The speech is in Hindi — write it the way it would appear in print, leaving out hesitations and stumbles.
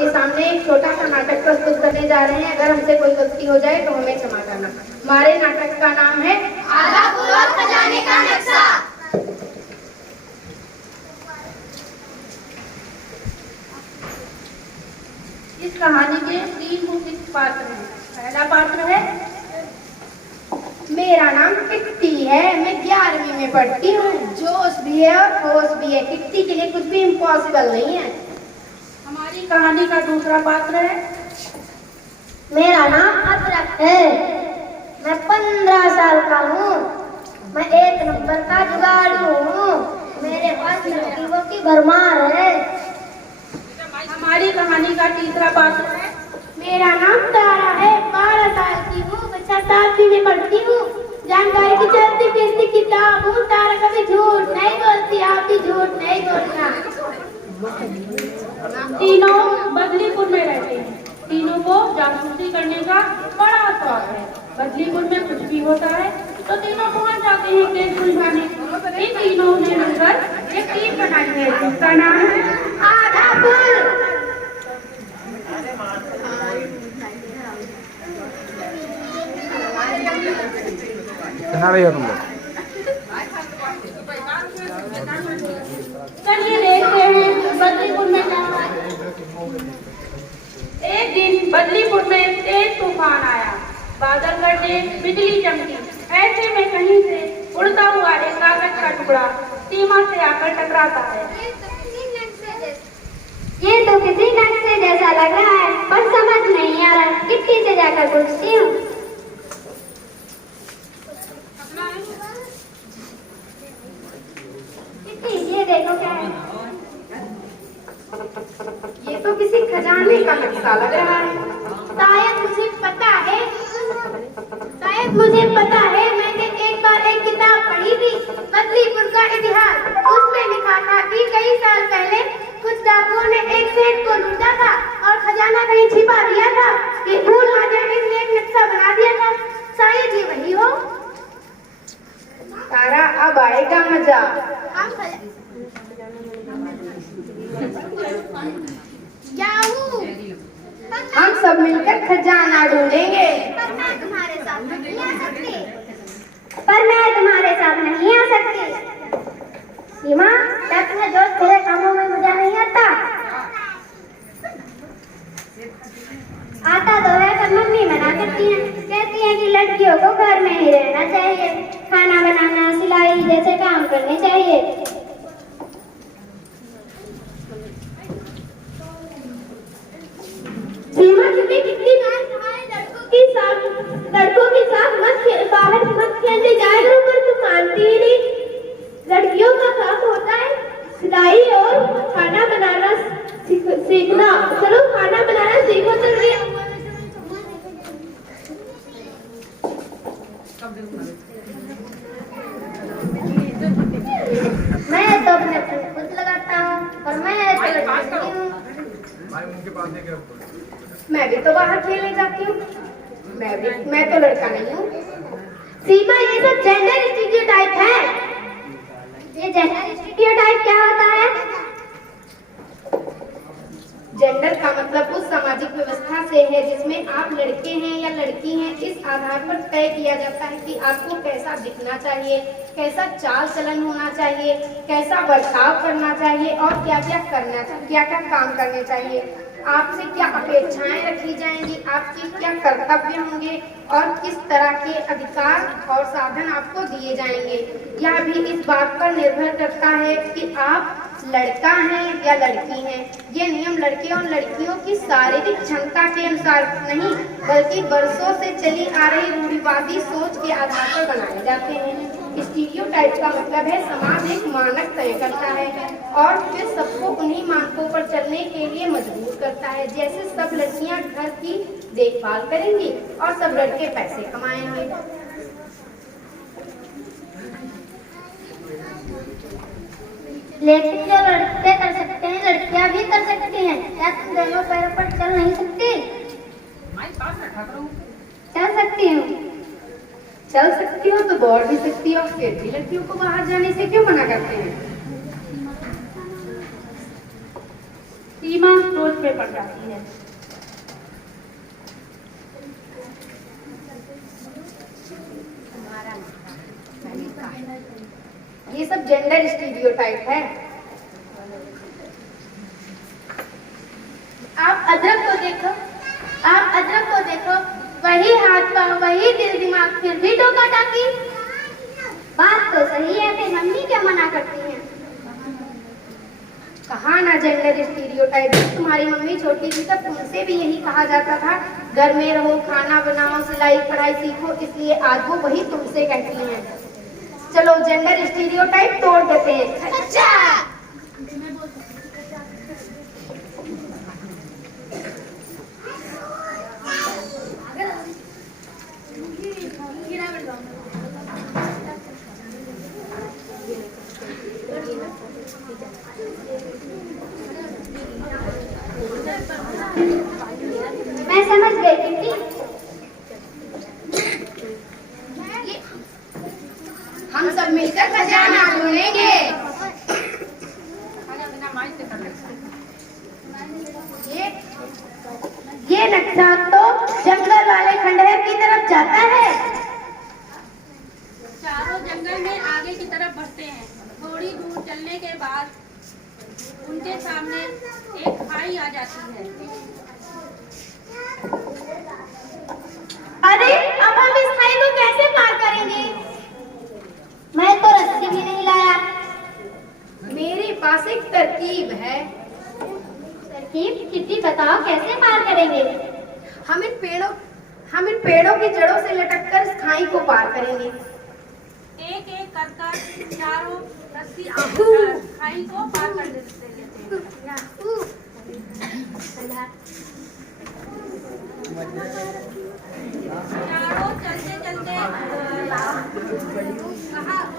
आपके सामने एक छोटा सा नाटक प्रस्तुत करने जा रहे हैं। अगर हमसे कोई गलती हो जाए तो हमें क्षमा करना। हमारे नाटक का नाम है आधा फूल और खजाने का नक्शा। इस कहानी के 3 मुख्य पात्र हैं। पहला पात्र है, मेरा नाम किट्टी है, मैं 11वीं में पढ़ती हूँ। जोश भी है और होश भी है। किट्टी के लिए कुछ भी इम्पॉसिबल नहीं है। हमारी कहानी का दूसरा पात्र है, मेरा नाम अदरक है, मैं 15 साल का हूँ, मैं 1 नंबर का जुगाड़ू हूँ, मेरे पास लड़कियों की भरमार है। हमारी कहानी का तीसरा पात्र है, मेरा नाम तारा है, 12 साल की हूँ, बच्चा 7वीं में पढ़ती हूँ, जानकारी की चलती फिरती किताब हूँ। तारा कभी झूठ नहीं बोलती, आप भी झूठ नहीं बोलना। तीनों बदलीपुर में रहते हैं। तीनों को जासूसी करने का बड़ा शौक है। बदलीपुर में कुछ भी होता है तो तीनों पहुंच जाते हैं केस सुलझाने। इन तीनों ने मिलकर एक टीम बनाई है जिसका नाम है आधा फूल। कहाँ रही हो तुम लोग? चलिए देखते हैं बदलीपुर में क्या हुआ। एक दिन बदलीपुर में तेज तूफान आया, बादल गरजे, बिजली चमकी। ऐसे में कहीं से उड़ता हुआ एक कागज का टुकड़ा सीमा से आकर टकराता है। ये तो किसी नक्शे जैसा लग रहा है, पर समझ नहीं आ रहा। किट्टी से जाकर पूछती हूँ। किट्टी, ये देखो क्या है? ये तो किसी खजाने का नक्शा लग रहा है। शायद मुझे पता है, शायद मुझे पता है। मैंने एक बार एक किताब पढ़ी थी, बदलीपुर का इतिहास। उसमें लिखा था कि कई साल पहले कुछ डाकुओं ने एक सेठ को लूटा था और खजाना कहीं छिपा दिया था। ये भूल ना जाए इसलिए एक नक्शा बना दिया था। शायद ये वही हो। तारा, अब आएगा मजा। हम सब मिलकर खजाना ढूंढेंगे। पर मैं तुम्हारे साथ नहीं आ सकती। सीमा, क्या तुम्हें दोस्त तेरे कामों में मजा नहीं आता? आता तो है, पर मम्मी मना करती हैं। कहती हैं कि लड़कियों को घर में ही रहना चाहिए, खाना बनाना, सिलाई जैसे काम करने चाहिए। सीमा, कितनी बार तुम्हारे लड़कों के साथ बाहर मत खेलने जाया करो, पर तुम मानती ही नहीं। लड़कियों का काम होता है सिलाई और खाना बनाना सीखना। चलो खाना बनाना सीखो। चल रही मैं तो अपने खुद लगाता हूँ, और मैं मैं भी तो बाहर खेलने जाती हूँ। मैं तो लड़का नहीं हूँ। सीमा, ये सब जेंडर स्टीरियोटाइप है। ये जेंडर स्टीरियोटाइप क्या होता है? जेंडर का मतलब उस सामाजिक व्यवस्था से है जिसमें आप लड़के हैं या लड़की हैं। इस आधार पर तय किया जाता है कि आपको कैसा दिखना चाहिए, कैसा चाल चलन होना चाहिए, कैसा बर्ताव करना चाहिए और क्या क्या करना चाहिए, क्या क्या काम करने चाहिए। आपसे क्या अपेक्षाएं रखी जाएंगी, आपके क्या कर्तव्य होंगे और किस तरह के अधिकार और साधन आपको दिए जाएंगे। यह भी इस बात पर निर्भर करता है कि आप लड़का हैं या लड़की हैं। ये नियम लड़के और लड़कियों की शारीरिक क्षमता के अनुसार नहीं, बल्कि बरसों से चली आ रही रूढ़िवादी सोच के आधार पर बनाए जाते हैं। स्टीरियोटाइप का मतलब है समाज एक मानक तय करता है और फिर सबको उन्हीं मानकों पर चलने के लिए मजबूर करता है। जैसे सब लड़कियां घर की देखभाल करेंगी और सब लड़के पैसे कमाएंगे। लेकिन जो लड़के कर सकते हैं, लड़कियां भी कर सकती हैं। क्या तुम दोनों पैरों पर चल नहीं सकती? चल सकती हूँ। चल सकती हो तो दौड़ भी सकती हो, फिर भी लड़कियों को बाहर जाने से क्यों मना करते हैं? सीमा, सोच में पड़ जाती है। ये सब जेंडर स्टीरियोटाइप है। आप अदरक को देखो, आप अदरक को देखो, वही हाथ पाँव, वही दिल दिमाग, फिर भी टोका टाकी। बात तो सही है, फिर मम्मी क्या मना करती हैं? कहा ना जेंडर स्टीरियोटाइप। तुम्हारी मम्मी छोटी थी तब तुमसे भी यही कहा जाता था, घर में रहो, खाना बनाओ, सिलाई पढ़ाई सीखो, इसलिए आज वो वही तुमसे कहती हैं। चलो जेंडर स्टीरियोटाइप तोड़ देते हैं। अच्छा। मैं समझ गई दीदी। हम सब मिलकर खजाना ढूंढेंगे। ये नक्शा तो जंगल वाले खंडहर की तरफ जाता है। चारों जंगल में आगे की तरफ बढ़ते हैं। थोड़ी दूर चलने के बाद उनके सामने एक खाई आ जाती है। अरे अब हम इस खाई को कैसे पार करेंगे? मैं तो रस्सी भी नहीं लाया। मेरे पास एक तरकीब है। तरकीब? कितनी बताओ, कैसे पार करेंगे? हम इन पेड़ों की जड़ों से लटककर इस खाई को पार करेंगे। एक एक कर चारों रस्सी खाई को पार कर लेते हैं। चारों चलते चलते कहाँ